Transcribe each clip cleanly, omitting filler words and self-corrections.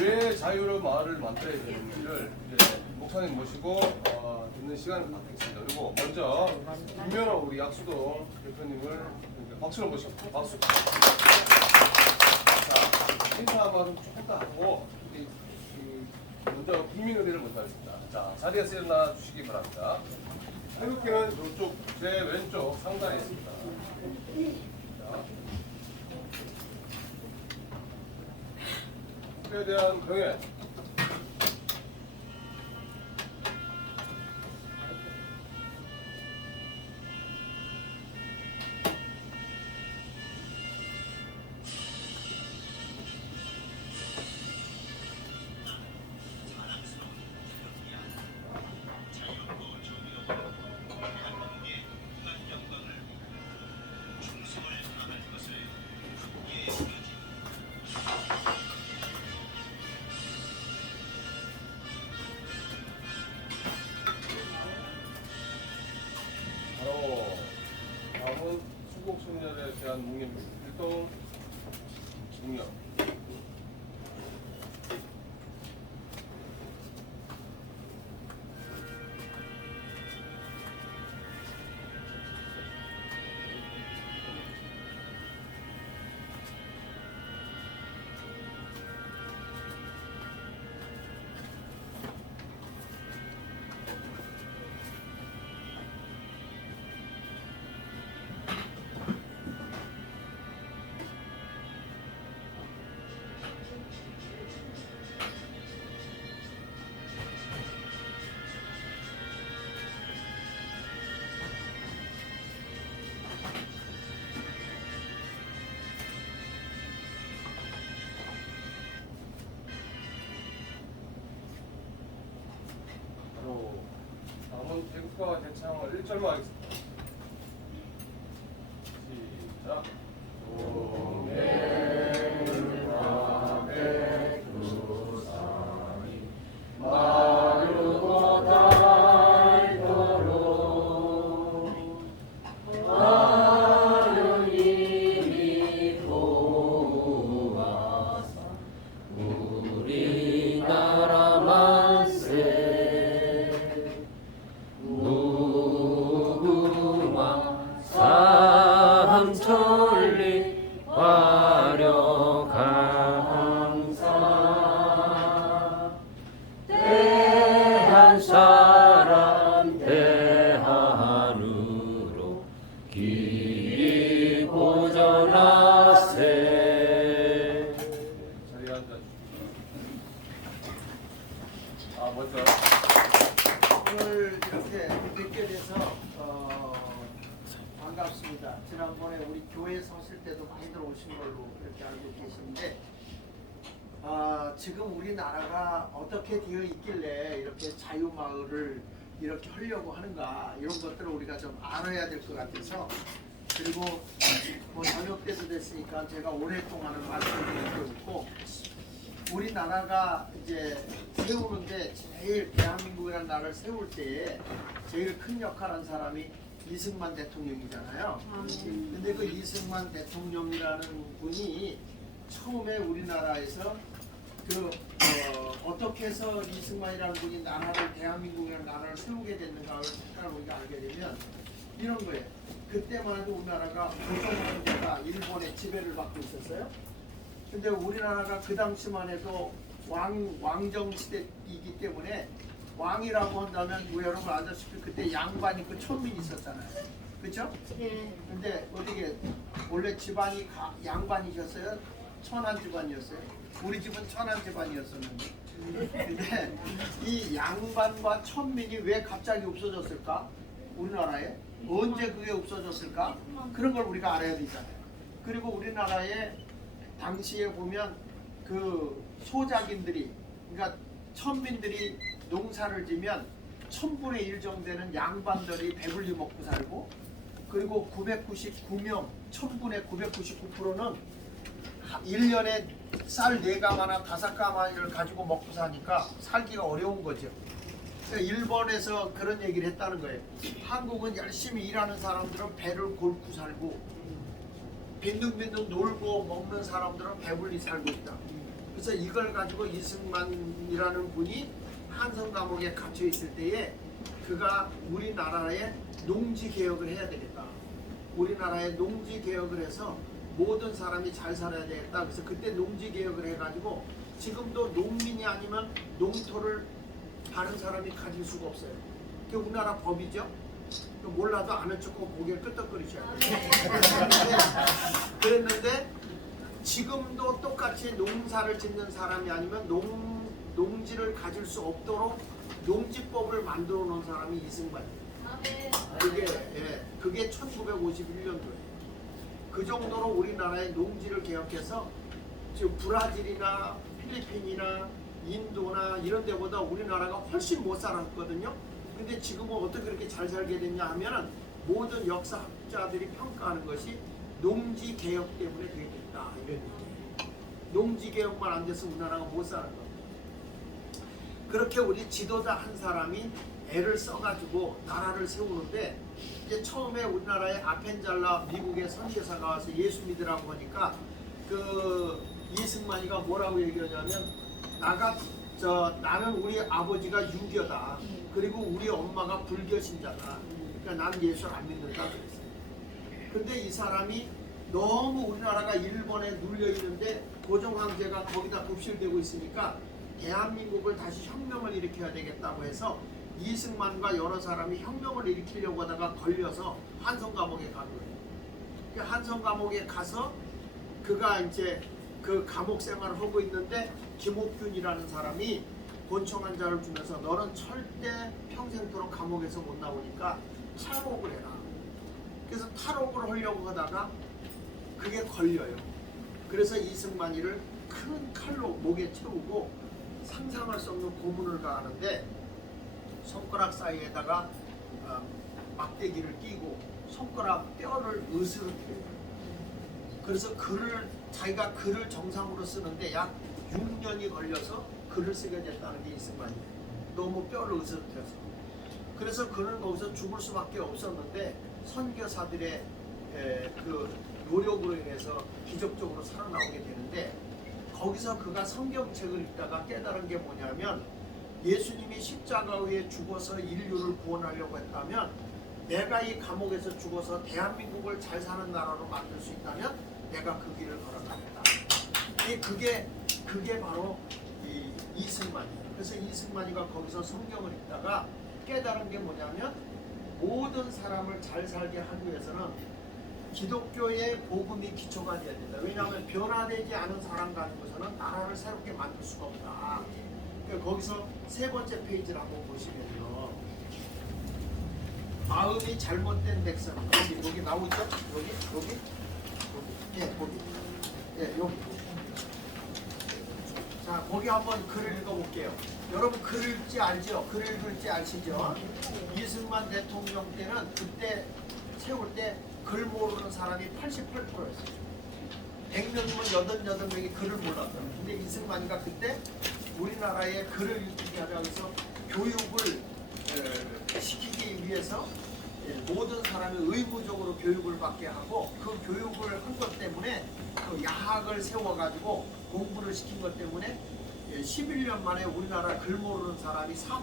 왜 자유로운 마을을 만들어야 되는지를 이제 목사님 모시고 듣는 시간을 갖겠습니다. 그리고 먼저 김면호 우리 약수동 대표님을 박수로 모시고 박수. 자, 인사 한번 조금 더 하고 먼저 국민의대를 먼저 하겠습니다. 자, 자리에서 일어나 주시기 바랍니다. 태극기는 이쪽 제 왼쪽 상단에 있습니다. 자, 국회에 대한 경애. 다음은 수국 청년에 대한 묵념 일동 묵념. 다음은 대국가 대창을 1절만 하겠습니다. 시작. 동해물과 백두산이 마르고 닳도록 하느님이 도와사 우리나라 만세 삼천리 화려강사 대한 사람 대한으로 길이 보전하세. 자리에 앉아주십시오. 먼저 오늘 이렇게 뵙게 돼서 반갑습니다. 지난번에 우리 교회 서실 때도 많이들 오신 걸로 이렇게 알고 계시는데 지금 우리나라가 어떻게 되어 있길래 이렇게 자유마을을 이렇게 하려고 하는가 이런 것들을 우리가 좀 알아야 될 것 같아서 그리고 뭐 저녁 때도 됐으니까 제가 오랫동안은 말씀드릴 게 없고 우리나라가 이제 세우는데 제일 대한민국이라는 나라를 세울 때에 제일 큰 역할을 한 사람이 이승만 대통령이잖아요. 근데 그 이승만 대통령이라는 분이 처음에 우리나라에서 어떻게 해서 이승만이라는 분이 나라를 대한민국이라는 나라를 세우게 됐는가를 잠깐 우리가 알게 되면 이런 거예요. 그때만 해도 우리나라가 고종원제가 일본의 지배를 받고 있었어요. 근데 우리나라가 그 당시만 해도 왕정 시대이기 때문에 왕이라고 한다면 뭐 여러분 아시다시피 그때 양반 있고 천민이 있었잖아요. 그렇죠? 네. 근데 어떻게 원래 집안이 양반이셨어요? 천한 집안이었어요? 우리 집은 천한 집안이었었는데 근데 이 양반과 천민이 왜 갑자기 없어졌을까? 우리나라에 언제 그게 없어졌을까? 그런 걸 우리가 알아야 되잖아요. 그리고 우리나라에 당시에 보면 그 소작인들이 그러니까 천민들이 농사를 지면 1000분의 1 정도 되는 양반들이 배불리 먹고 살고 그리고 999명 1000분의 999%는 1년에 쌀 4가마나 5가마를 가지고 먹고 사니까 살기가 어려운 거죠. 그러니까 일본에서 그런 얘기를 했다는 거예요. 한국은 열심히 일하는 사람들은 배를 골고 살고 빈둥빈둥 놀고 먹는 사람들은 배불리 살고 있다. 그래서 이걸 가지고 이승만이라는 분이 한성 감옥에 갇혀 있을 때에 그가 우리나라의 농지 개혁을 해야 되겠다. 우리나라의 농지 개혁을 해서 모든 사람이 잘 살아야 되겠다. 그래서 그때 농지 개혁을 해가지고 지금도 농민이 아니면 농토를 다른 사람이 가질 수가 없어요. 그게 우리나라 법이죠. 몰라도 아는 척하고 고개를 끄덕거리셔야 돼요. 그랬는데 지금도 똑같이 농사를 짓는 사람이 아니면 농지를 가질 수 없도록 농지법을 만들어 놓은 사람이 이승만이에요. 그게 1951년도예요. 그 정도로 우리나라의 농지를 개혁해서 지금 브라질이나 필리핀이나 인도나 이런 데보다 우리나라가 훨씬 못 살았거든요. 근데 지금은 어떻게 그렇게 잘 살게 됐냐 하면은 모든 역사학자들이 평가하는 것이 농지 개혁 때문에 그게 됐다. 이런 얘기예요. 농지 개혁만 안 돼서 우리나라가 못 사는 겁니다. 그렇게 우리 지도자 한 사람이 애를 써가지고 나라를 세우는데 이제 처음에 우리나라에 아펜잘라 미국의 선교사가 와서 예수 믿으라고 하니까 그 이승만이가 뭐라고 얘기하냐면 나는 우리 아버지가 유교다. 그리고 우리 엄마가 불교 신자다. 그러니까 나는 예수를 안 믿는다 그랬어요. 근데 이 사람이 너무 우리나라가 일본에 눌려 있는데 고종 황제가 거기다 급실되고 있으니까 대한민국을 다시 혁명을 일으켜야 되겠다고 해서 이승만과 여러 사람이 혁명을 일으키려고 하다가 걸려서 한성 감옥에 간 거예요. 한성 감옥에 가서 그가 이제 그 감옥 생활을 하고 있는데 김옥균이라는 사람이 권총 한 잔을 주면서 너는 절대 평생토록 감옥에서 못 나오니까 탈옥을 해라. 그래서 탈옥을 하려고 하다가 그게 걸려요. 그래서 이승만이를 큰 칼로 목에 채우고 상상할 수 없는 고문을 가하는데 손가락 사이에다가 막대기를 끼고 손가락 뼈를 으스러뜨려요. 그래서 자기가 글을 정상으로 쓰는데 약 6년이 걸려서 글을 쓰게 됐다는 게 이승만이에요. 너무 뼈를 으스러뜨려서. 그래서 그는 거기서 죽을 수밖에 없었는데 선교사들의 그 노력으로 인해서 기적적으로 살아나오게 되는데 거기서 그가 성경책을 읽다가 깨달은 게 뭐냐면 예수님이 십자가 위에 죽어서 인류를 구원하려고 했다면 내가 이 감옥에서 죽어서 대한민국을 잘 사는 나라로 만들 수 있다면 내가 그 길을 걸어가겠다. 그게 바로 이승만이에요. 그래서 이승만이가 거기서 성경을 읽다가 깨달은 게 뭐냐면 모든 사람을 잘 살게 하기 위해서는 기독교의 복음이 기초가 되어야 된다. 왜냐하면 변화되지 않은 사람 가지고서는 나라를 새롭게 만들 수가 없다. 그러니까 거기서 세 번째 페이지를 한번 보시면요. 마음이 잘못된 백성. 여기 나오죠? 여기. 예, 거기. 예, 여기. 자, 거기 한번 글을 읽어볼게요. 여러분 글 읽지 알죠? 글 읽을지 아시죠? 이승만 대통령 때는 그때 세울 때 글 모르는 사람이 88%였어요. 100명이면 88명이 글을 몰랐어요. 근데 이승만이가 그때 우리나라에 글을 읽게 하자고 해서 교육을 시키기 위해서 모든 사람이 의무적으로 교육을 받게 하고 그 교육을 한 것 때문에 그 야학을 세워가지고 공부를 시킨 것 때문에 11년 만에 우리나라 글 모르는 사람이 4%,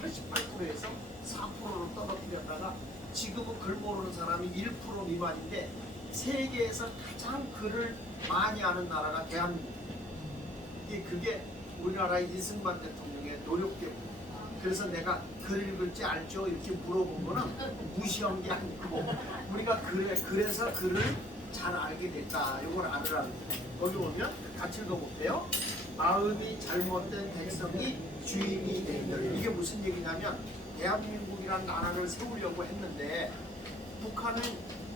88%에서 4%로 떨어뜨렸다가 지금은 글 모르는 사람이 1% 미만인데 세계에서 가장 글을 많이 아는 나라가 대한민국이에요. 그게 우리나라의 이승만 대통령의 노력 때문에. 그래서 내가 글 읽을지 알죠? 이렇게 물어본 거는 무시한 게 아니고 우리가 그래서 글을 잘 알게 됐다. 이걸 알으라는 거예요. 거기 보면 같이 읽어볼게요. 마음이 잘못된 백성이 주인이 된들. 이게 무슨 얘기냐면 대한민국이라는 나라를 세우려고 했는데 북한은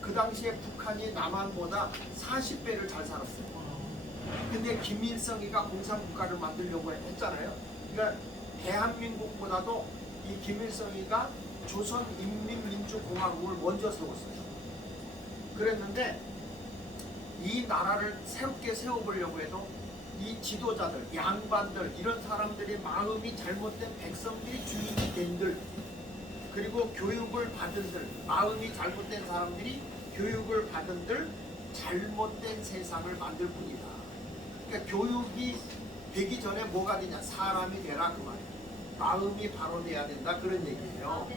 그 당시에 북한이 남한보다 40배를 잘 살았어요. 근데 김일성이가 공산국가를 만들려고 했잖아요. 그러니까 대한민국보다도 이 김일성이가 조선인민민주공화국을 먼저 세웠어요. 그랬는데 이 나라를 새롭게 세워보려고 해도 이 지도자들, 양반들 이런 사람들이 마음이 잘못된 백성들이 주인이 된들 그리고 교육을 받은들 마음이 잘못된 사람들이 교육을 받은들 잘못된 세상을 만들 뿐이다. 그러니까 교육이 되기 전에 뭐가 되냐? 사람이 되라 그 말이에요. 마음이 바로 돼야 된다 그런 얘기예요.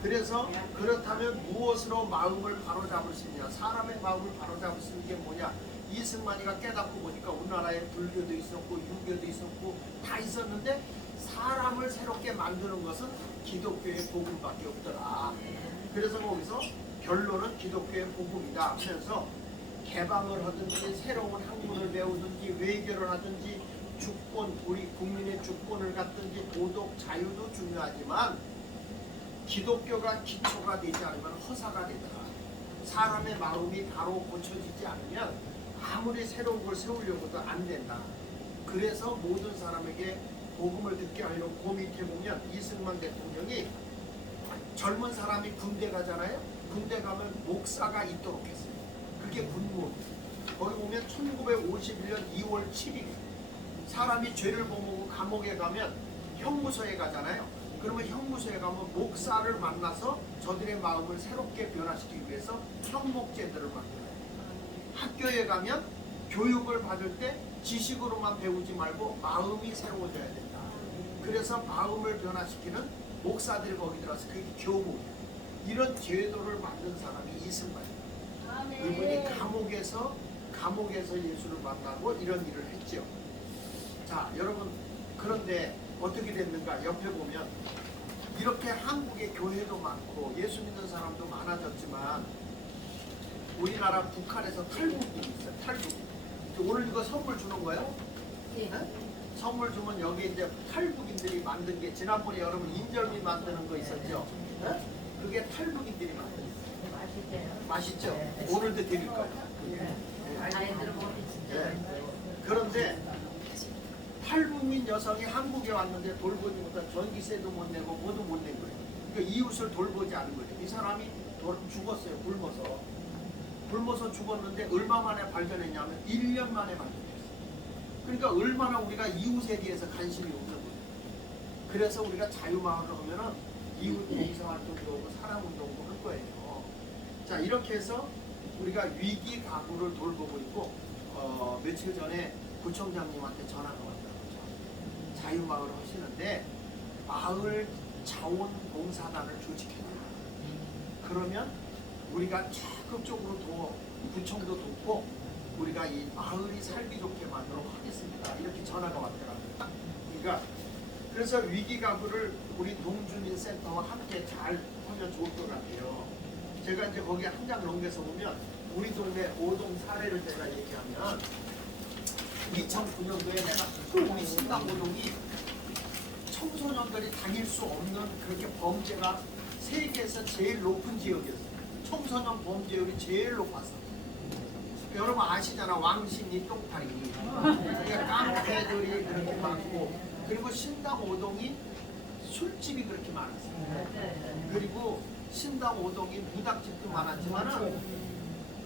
그래서 그렇다면 무엇으로 마음을 바로잡을 수 있냐? 사람의 마음을 바로잡을 수 있는 게 뭐냐? 이승만이가 깨닫고 보니까 우리나라에 불교도 있었고 유교도 있었고 다 있었는데 사람을 새롭게 만드는 것은 기독교의 복음밖에 없더라. 그래서 거기서 결론은 기독교의 복음이다 하면서 개방을 하든지 새로운 학문을 배우든지 외교를 하든지 주권, 우리 국민의 주권을 갖든지 도덕, 자유도 중요하지만 기독교가 기초가 되지 않으면 허사가 되더라. 사람의 마음이 바로 고쳐지지 않으면 아무리 새로운 걸 세우려고도 안 된다. 그래서 모든 사람에게 복음을 듣게 하려고 그 밑에 보면 이승만 대통령이 젊은 사람이 군대 가잖아요. 군대 가면 목사가 있도록 했어요. 그게 군무. 거기 보면 1951년 2월 7일 사람이 죄를 범하고 감옥에 가면 형무소에 가잖아요. 그러면 형무소에 가면 목사를 만나서 저들의 마음을 새롭게 변화시키기 위해서 형목제도를 만들어요. 학교에 가면 교육을 받을 때 지식으로만 배우지 말고 마음이 새로워져야 된다. 그래서 마음을 변화시키는 목사들이 거기 들어서 그게 교무. 이런 제도를 만든 사람이 이승만이에요. 이분이 감옥에서 예수를 만나고 이런 일을 했죠. 자, 여러분, 그런데 어떻게 됐는가? 옆에 보면 이렇게 한국의 교회도 많고 예수 믿는 사람도 많아졌지만 우리나라 북한에서 탈북이 있어요. 탈북. 오늘 이거 선물 주는 거예요? 네. 선물 주면 여기 이제 탈북인들이 만든 게 지난번에 여러분 인절미 만드는 거 있었죠? 그게 탈북인들이 만든 거예요. 맛있죠? 네. 오늘도 드릴 거예요. 아이들 몸이 진짜. 네. 그런데 탈북민 여성이 한국에 왔는데 돌보지 못한 전기세도 못 내고 뭐도 못 낸 거예요. 그러니까 이웃을 돌보지 않은 거예요. 이 사람이 죽었어요. 굶어서 죽었는데 얼마 만에 발견했냐면 1년 만에 발견했어요. 그러니까 얼마나 우리가 이웃에 대해서 관심이 없는 거예요. 그래서 우리가 자유마을을 하면은 이웃 봉사활동도 하고 사랑운동도 할 거예요. 자, 이렇게 해서 우리가 위기 가구를 돌보고 있고 며칠 전에 구청장님한테 전화가 왔다고. 자유마을을 하시는데 마을 자원봉사단을 조직해놔요. 그러면 우리가 적극적으로 더 구청도 돕고 우리가 이 마을이 살기 좋게 만들도록 하겠습니다. 이렇게 전화가 왔더라고요. 그러니까 그래서 위기가구를 우리 동주민센터와 함께 잘 하면 좋을 것 같아요. 제가 이제 거기에 한 장 넘겨서 보면 우리 동네 5동 사례를 제가 얘기하면 2009년도에 내가 우리 신당 5동이 청소년들이 다닐 수 없는 그렇게 범죄가 세계에서 제일 높은 지역이었어요. 청소년 범죄율이 제일 높았어요. 여러분 아시잖아. 왕십리 똥파리. 그러니까 깡패들이 그렇게 많고 그리고 신당 5동이 술집이 그렇게 많았어요. 그리고 신당 5동이 무닥집도 많았지만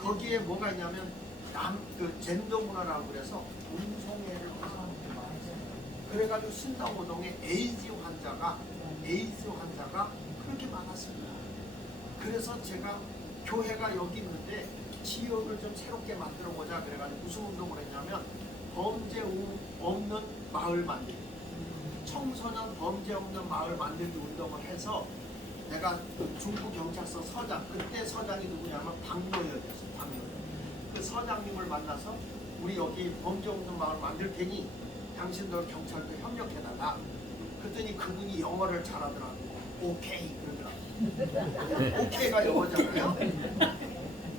거기에 뭐가 있냐면 젠더 문화라고 그래서 운송회를 하는 사람들이 많았어요. 그래가지고 신당 5동에 에이즈 환자가 그렇게 많았습니다. 그래서 제가 교회가 여기 있는데 지역을 좀 새롭게 만들어 보자 그래가지고 무슨 운동을 했냐면 범죄 없는 마을 만들기, 청소년 범죄 없는 마을 만들기 운동을 해서 내가 중부 경찰서 서장, 그때 서장이 누구냐면 박노여였어요. 그 서장님을 만나서 우리 여기 범죄 없는 마을 만들 테니 당신들 경찰도 협력해달라. 그랬더니 그분이 영어를 잘하더라고. 오케이 그러더라고. 오케이가 영어잖아요.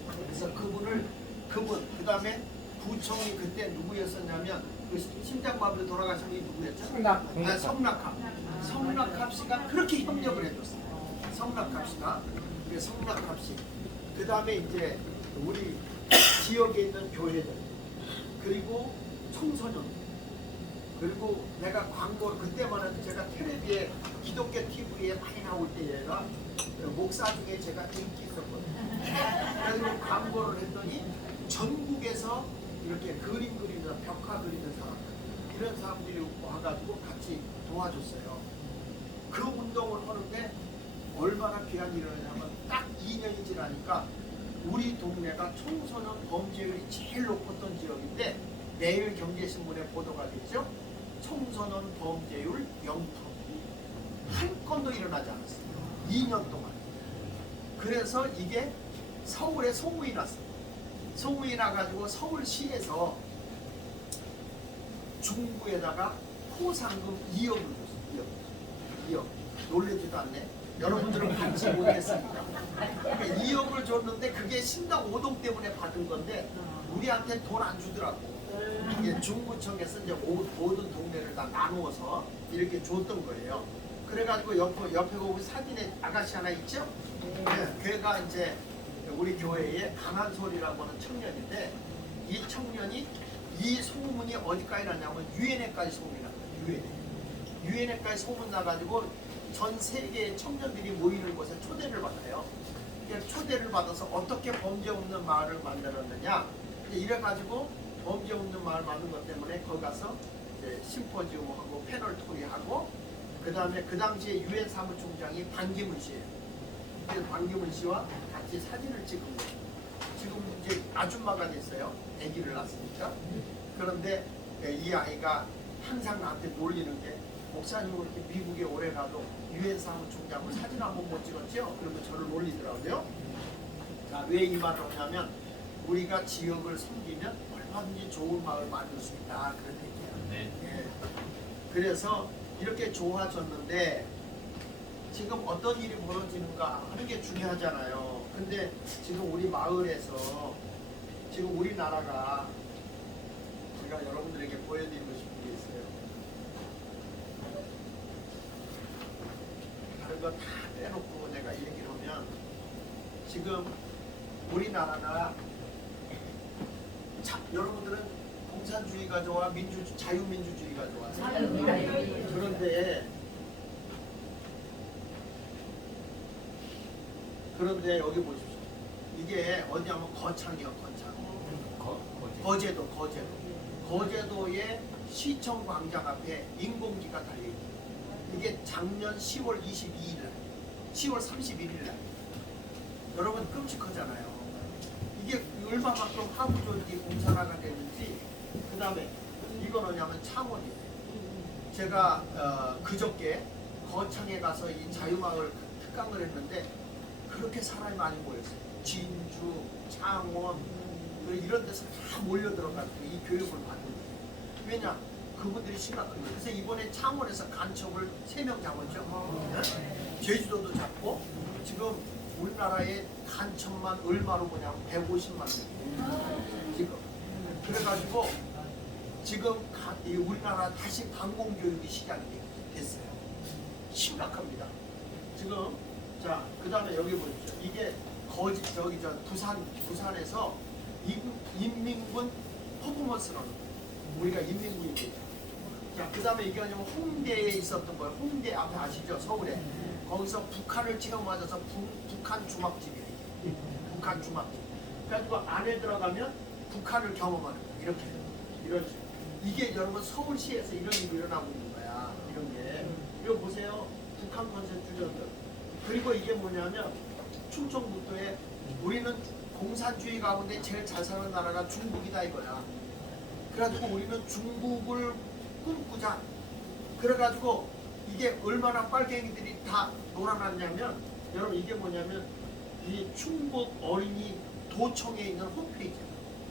그래서 그 다음에 구청이 그때 누구였었냐면 그 심장마비로 돌아가신 분이 누구였죠? 성락합 씨가 그렇게 협력을 해줬어요. 성락합 씨가. 성락합 씨. 그 다음에 이제 우리 지역에 있는 교회들 그리고 청소년 그리고 내가 광고 그때만은 제가 텔레비에 기독교 TV에 많이 나올 때가 목사 중에 제가 인기 있었거든요. 그래서 광고를 했더니 전국에서 이렇게 그림 그리는 벽화 그리는 사람들 이런 사람들이 와가지고 같이 도와줬어요. 그 운동을 하는데 얼마나 귀한 일을 하냐면 딱 2년이 지나니까 우리 동네가 청소년 범죄율이 제일 높았던 지역인데 내일 경제신문에 보도가 됐죠. 청소년 범죄율 0%. 한 건도 일어나지 않았어요. 2년 동안. 그래서 이게 서울에 소문이 났어요. 소문이 나가지고 서울시에서 중구에다가 포상금 2억을 줬어요. 2억. 놀래지도 않네. 여러분들은 받지 못했으니까. 그러니까 2억을 줬는데 그게 신당 5동 때문에 받은 건데 우리한테 돈 안 주더라고. 이게 중구청에서 이제 모든 동네를 다 나누어서 이렇게 줬던 거예요. 그래가지고 옆에 보면 사진에 아가씨 하나 있죠? 네, 걔가 이제 우리 교회에 강한솔이라고 하는 청년인데 이 청년이 이 소문이 어디까지 났냐면 유엔에까지 소문이 났어요. 유엔에까지 소문 나가지고 전 세계의 청년들이 모이는 곳에 초대를 받아요. 초대를 받아서 어떻게 범죄 없는 마을을 만들었느냐 이래가지고 범죄 없는 마을 만든 것 때문에 거기 가서 이제 심포지움하고 패널 토리하고 그 다음에 그 당시에 유엔 사무총장이 반기문 씨예요. 그래서 반기문 씨와 같이 사진을 찍은 거예요. 지금 이제 아줌마가 됐어요. 아기를 낳았으니까. 그런데 이 아이가 항상 나한테 놀리는 게 목사님은 그렇게 미국에 오래 가도 유엔 사무총장을 사진 한 번 못 찍었죠? 그러면 저를 놀리더라고요. 자, 왜 이 말을 하냐면 우리가 지역을 섬기면 얼마든지 좋은 마을 만들 수 있다 그런 얘기예요. 네. 예. 그래서 이렇게 좋아졌는데 지금 어떤 일이 벌어지는가 하는 게 중요하잖아요. 근데 지금 우리 마을에서 지금 우리나라가 제가 여러분들에게 보여드리고 싶은 게 있어요. 다른 거 다 빼놓고 내가 얘기를 하면 지금 우리나라가 여러분들은 공산주의가 좋아, 자유민주주의가 좋아요. 그런데 여기 보십시오. 이게 어디냐면 거창이요, 거창. 거제도의 시청 광장 앞에 인공지가 달려있어요. 이게 작년 10월 22일 날, 10월 31일 날. 여러분 끔찍하잖아요. 이게 얼마만큼 하부조직이 공산화가 되는지. 그 다음에 이건 뭐냐면 창원이에요. 제가 그저께 거창에 가서 이 자유마을 특강을 했는데 그렇게 사람이 많이 모였어요. 진주, 창원 이런 데서 다 몰려들어가지고 이 교육을 받는 거예요. 왜냐? 그분들이 심각한 거예요. 그래서 이번에 창원에서 간첩을 3명 잡았죠. 네? 제주도도 잡고 지금 우리나라의 간첩만 얼마로 보냐면 150만 명. 지금. 그래가지고 지금 우리나라 다시 방공교육이 시작이 됐어요. 심각합니다. 지금 자, 그 다음에 여기 보십시오. 이게 부산에서 인민군 퍼포먼스라는 거예요. 우리가 인민군이죠. 자, 그 다음에 이게 아니면 홍대에 있었던 거예요. 홍대 앞에 아시죠? 서울에. 거기서 북한을 체험하셔서 북한 주막집이에요. 북한 주막집. 그래가지고 안에 들어가면 북한을 경험하는 거예요. 이렇게. 이런 식으로. 이게 여러분 서울시에서 이런 일이 일어나고 있는 거야. 이런 게. 이거 보세요. 북한 컨셉 주전들. 그리고 이게 뭐냐면 충청북도에 우리는 공산주의 가운데 제일 잘 사는 나라가 중국이다 이거야. 그래가지고 우리는 중국을 꿈꾸자. 그래가지고 이게 얼마나 빨갱이들이 다 놀아놨냐면 여러분 이게 뭐냐면 이 충북 어린이 도청에 있는 홈페이지.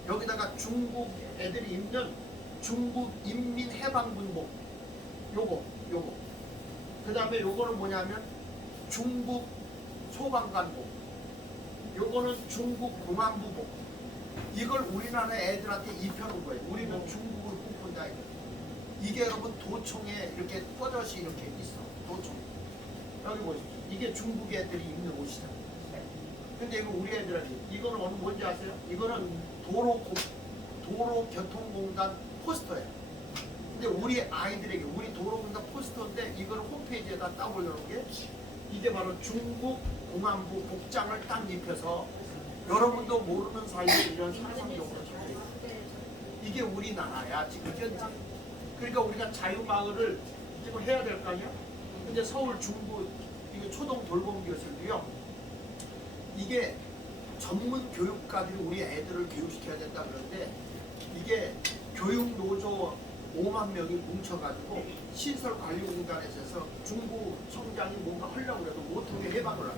여기다가 중국 애들이 입는 중국 인민해방군복. 요거. 그 다음에 요거는 뭐냐면 중국 소방관복. 요거는 중국 공안부복. 이걸 우리나라 애들한테 입혀놓은 거예요. 우리는 중국을 꿈꾼다 이거. 이게 여러분 도청에 이렇게 뻗어시 이렇게 있어. 도청. 여기 보십시오. 이게 중국 애들이 입는 옷이잖아. 근데 이거 우리 애들한테 이거는 뭔지 아세요? 이거는 도로교통공단 포스터예요. 근데 우리 아이들에게 우리 도로공단 포스터인데 이걸 홈페이지에다 딱 올려놓은 게 이게 바로 중국 공안부 복장을 딱 입혀서 여러분도 모르는 사이에 이런 상상력으로 적혀있어요. 이게 우리나라야 지금 현재. 그러니까 우리가 자유마을을 지금 해야 될 거 아니야? 근데 서울 중부 이게 초동 돌봄교실도요. 이게 전문 교육가들이 우리 애들을 교육시켜야 된다 그러는데 이게 교육노조 5만 명이 뭉쳐가지고 시설관리공단에서 중부 청장이 뭔가 하려고 해도 못하게 해방을 해요.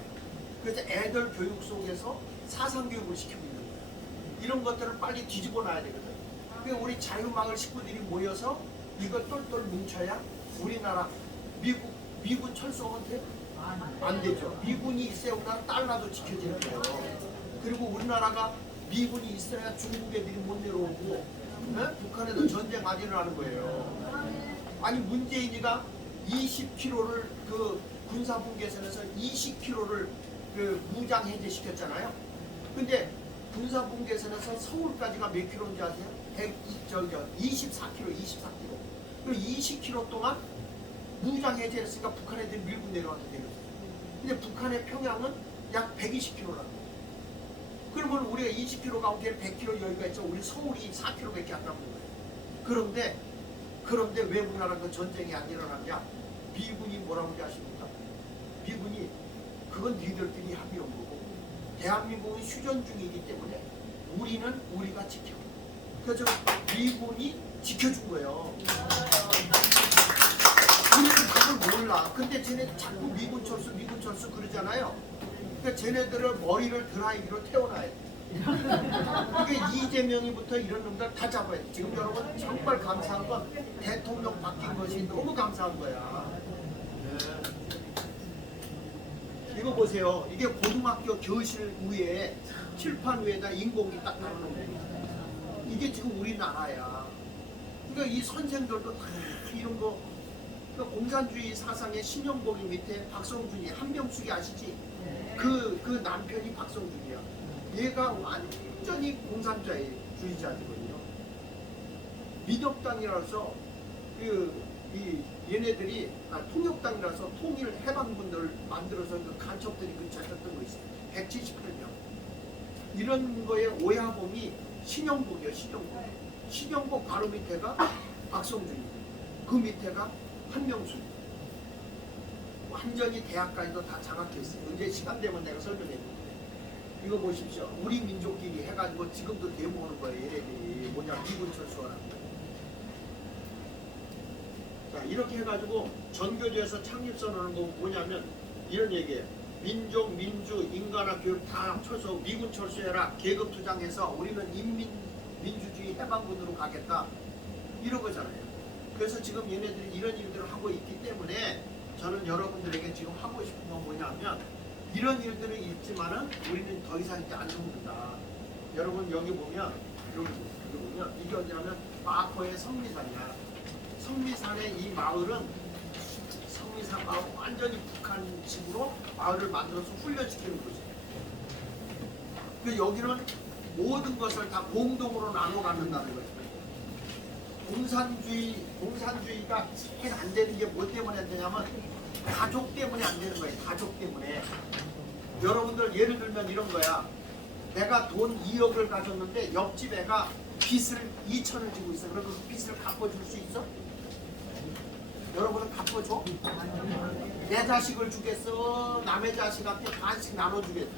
그래서 애들 교육 속에서 사상교육을 시키고 있는 거예요. 이런 것들을 빨리 뒤집어 놔야 되거든. 그러니까 우리 자유마을 식구들이 모여서 이걸 똘똘 뭉쳐야 우리나라 미군 철수하면 돼? 안 되죠. 미군이 있어야 우리나라 달러도 지켜지는 거예요. 그리고 우리나라가 미군이 있어야 중국 애들이 못 내려오고 북한에도 전쟁 안 일어나는 거예요. 아니 문재인이가 20km를 그 군사분계선에서 20km를 그 무장 해제시켰잖아요. 근데 군사분계선에서 서울까지가 몇 킬로인지 아세요? 24km, 24km. 그리고 20km 동안 무장 해제했으니까 북한 애들이 밀고 내려왔는데 되거든요. 근데 북한의 평양은 약 120km라는 거예요. 그러면 우리가 20km 가운데 100km 여기가 있죠. 우리 서울이 4km밖에 안 남는 거예요. 그런데 왜 우리나라가 전쟁이 안 일어났냐? 미군이 뭐라고 하지 아십니까? 미군이 그건 니들끼리 합의한 거고 대한민국은 휴전 중이기 때문에 우리는 우리가 지켜. 그래서 미군이 지켜준 거예요. 우리는 그걸 몰라. 근데 쟤네 자꾸 미군 철수 그러잖아요. 그러니까 쟤네들을 머리를 드라이기로 태워놔야 돼. 그러니까 이재명이부터 이런 놈들 다 잡아야 돼. 지금 여러분 정말 감사한 건 대통령 바뀐 것이 너무 감사한 거야. 이거 보세요. 이게 고등학교 교실 위에 칠판 위에다 인공기 딱 달아놓은 거예요. 이게 지금 우리나라야. 그러니까 이 선생들도 다 이런 거. 그러니까 공산주의 사상의 신영복이 밑에 박성준이 한명숙이 아시지? 그 남편이 박성준이야. 얘가 완전히 공산주의자거든요. 민혁당이라서 얘네들이 통역당이라서 통일 해방군들을 만들어서 그 간첩들이 잡혔던 거 있어요. 178명. 이런 거에 오야범이 신영복이에요. 신영복 바로 밑에가 박성준이. 그 밑에가 한명숙. 완전히 대학까지도 다 장악했어요. 이제 시간 되면 내가 설명해줄게. 이거 보십시오. 우리 민족끼리 해가지고 지금도 데모하는 거예요. 얘네들이 뭐냐 미군 철수하라는 거예요. 자 이렇게 해가지고 전교조에서 창립선언을 보면 뭐냐면 이런 얘기예요. 민족, 민주, 인간화 교육 다 철수, 미군 철수해라. 계급 투쟁해서 우리는 민주주의 해방군으로 가겠다. 이런 거잖아요. 그래서 지금 얘네들이 이런 일들을 하고 있기 때문에 저는 여러분들에게 지금 하고 싶은 건 뭐냐면 이런 일들은 있지만은 우리는 더 이상 이제 안 죽는다. 여러분 여기 보면 이게 어디냐면 마포의 성미산이야. 성미산의 이 마을은 성미산 마을 완전히 북한식으로 마을을 만들어서 훈련시키는 거지. 그 여기는 모든 것을 다 공동으로 나눠 갖는다는 거죠. 공산주의가 제일 안 되는 게 뭐 때문에 안 되냐면 가족 때문에 안 되는 거예요. 가족 때문에. 여러분들 예를 들면 이런 거야. 내가 돈 2억을 가졌는데 옆집 애가 빚을 2천을 지고 있어. 그럼 그 빚을 갚아줄 수 있어? 여러분은 갚아줘? 내 자식을 주겠어? 남의 자식한테 반씩 나눠주겠어?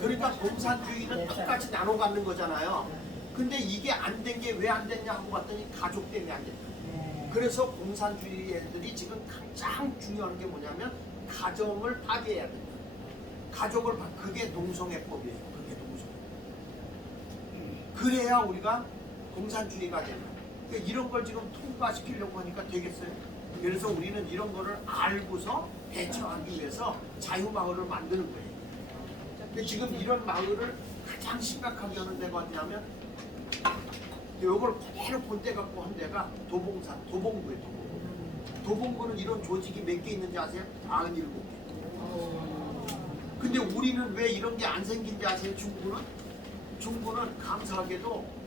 그러니까 공산주의는 똑같이 나눠 갖는 거잖아요. 근데 이게 안 된 게 왜 안 됐냐 하고 봤더니 가족 때문에 안 됐다. 그래서 공산주의 애들이 지금 가장 중요한 게 뭐냐면 가정을 파괴해야 된다. 그게 농성애법이에요. 그게 농성애법. 그래야 우리가 공산주의가 된다. 그러니까 이런 걸 지금 통과시키려고 하니까 되겠어요? 그래서 우리는 이런 거를 알고서 대처하기 위해서 자유마을을 만드는 거예요. 근데 지금 이런 마을을 가장 심각하게 하는 데가 어디냐면 이걸 그대로 본때 갖고 한 데가 도봉구예요. 도봉구는 이런 조직이 몇 개 있는지 아세요? 97개. 근데 우리는 왜 이런 게 안 생긴지 아세요? 중구는 감사하게도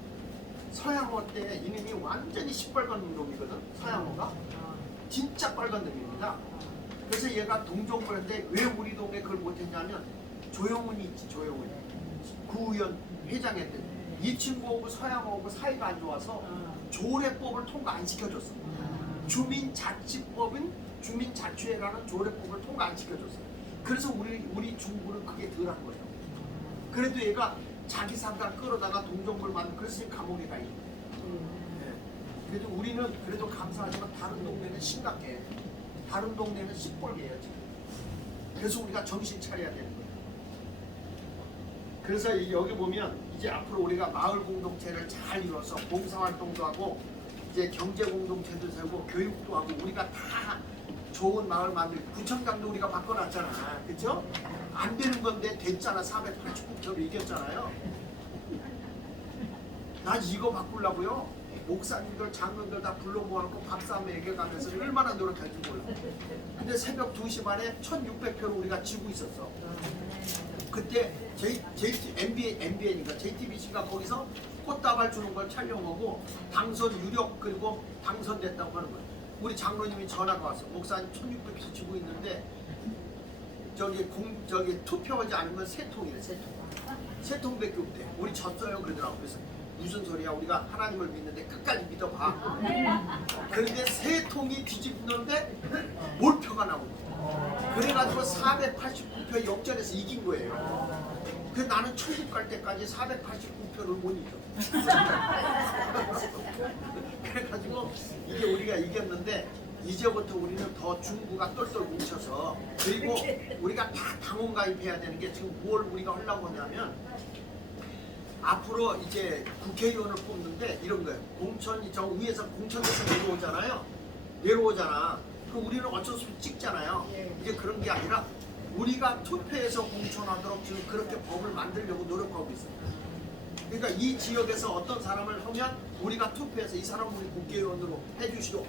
서양호 때 이놈이 완전히 시뻘건 놈이거든. 서양호가 진짜 빨간 놈입니다. 그래서 얘가 동종부인데 왜 우리 동네 그걸 못했냐면 조영훈이 있지. 조영훈이 구의원 회장했대. 이 친구하고 서양하고 사이가 안 좋아서 조례법을 통과 안 시켜줬어. 주민자치회라는 조례법을 통과 안 시켜줬어. 그래서 우리 중부는 그게 덜한 거예요. 그래도 얘가 자기 상가 끌어다가 동정부를 만들고 그래서 감옥에 가 있는 거예요. 그래도 우리는 그래도 감사하지만 다른 동네는 심각해. 다른 동네는 시뻘개요 지금. 그래서 우리가 정신 차려야 되는 거예요. 그래서 여기 보면 이제 앞으로 우리가 마을 공동체를 잘 이뤄서 봉사활동도 하고 이제 경제 공동체도 세우고 교육도 하고 우리가 다 좋은 마을 만들고 구청장도 우리가 바꿔놨잖아. 그쵸? 안 되는 건데 됐잖아. 489표로 이겼잖아요. 난 이거 바꾸려고요. 목사님들 장로들 다 불러 모아놓고 밥사 먹여가면서 얼마나 노력할지 몰라. 근데 새벽 2시 반에 1600표를 우리가 지고 있었어. 그때 MBN인가 JTBC가 거기서 꽃다발 주는 걸 촬영하고 당선 유력 그리고 당선됐다고 하는 거예요. 우리 장로님이 전화가 왔어. 목사님 1600표 지고 있는데 저기 투표하지 않으면 세 통이래. 세 통밖에 없대. 우리 졌어요 그러더라고. 그래서 무슨 소리야? 우리가 하나님을 믿는데 끝까지 믿어봐. 그런데 세 통이 뒤집는데 몰표가 나오고 그래가지고 489표 역전해서 이긴 거예요. 그 나는 천국 갈 때까지 489표를 못 이겨. 그래가지고 이게 우리가 이겼는데 이제부터 우리는 더 중구가 똘똘 뭉쳐서 그리고 우리가 다 당원 가입해야 되는 게 지금 뭘 우리가 하려고 하냐면 앞으로 이제 국회의원을 뽑는데 이런 거예요. 공천이 저 위에서 공천에서 내려오잖아. 그럼 우리는 어쩔 수 없이 찍잖아요. 이제 그런 게 아니라 우리가 투표해서 공천하도록 지금 그렇게 법을 만들려고 노력하고 있어요. 그러니까 이 지역에서 어떤 사람을 하면 우리가 투표해서 이 사람을 우리 국회의원으로 해주시오.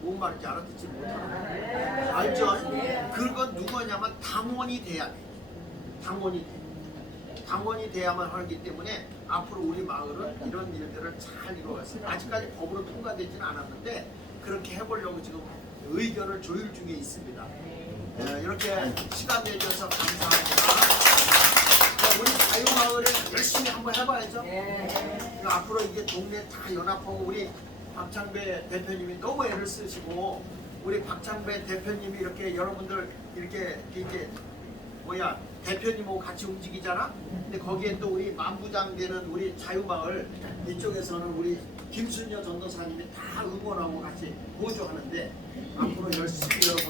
뭔 말인지 알아듣지 못하는 거예요. 알죠? 그건 누구냐면 당원이 돼야 돼. 당원이 돼야만 하기 때문에 앞으로 우리 마을은 이런 일들을 잘 이루어갔어요. 아직까지 법으로 통과되지는 않았는데 그렇게 해보려고 지금 의견을 조율 중에 있습니다. 이렇게 시간 내주셔서 감사합니다. 우리 자유마을을 열심히 한번 해봐야죠. 그러니까 앞으로 이게 동네 다 연합하고 우리 박창배 대표님이 너무 애를 쓰시고 우리 박창배 대표님이 이렇게 여러분들 이렇게 대표님하고 같이 움직이잖아. 근데 거기에 또 우리 만부장 되는 우리 자유마을 이쪽에서는 우리 김순녀 전도사님이 다 응원하고 같이 보조하는데 앞으로 열심히 여러분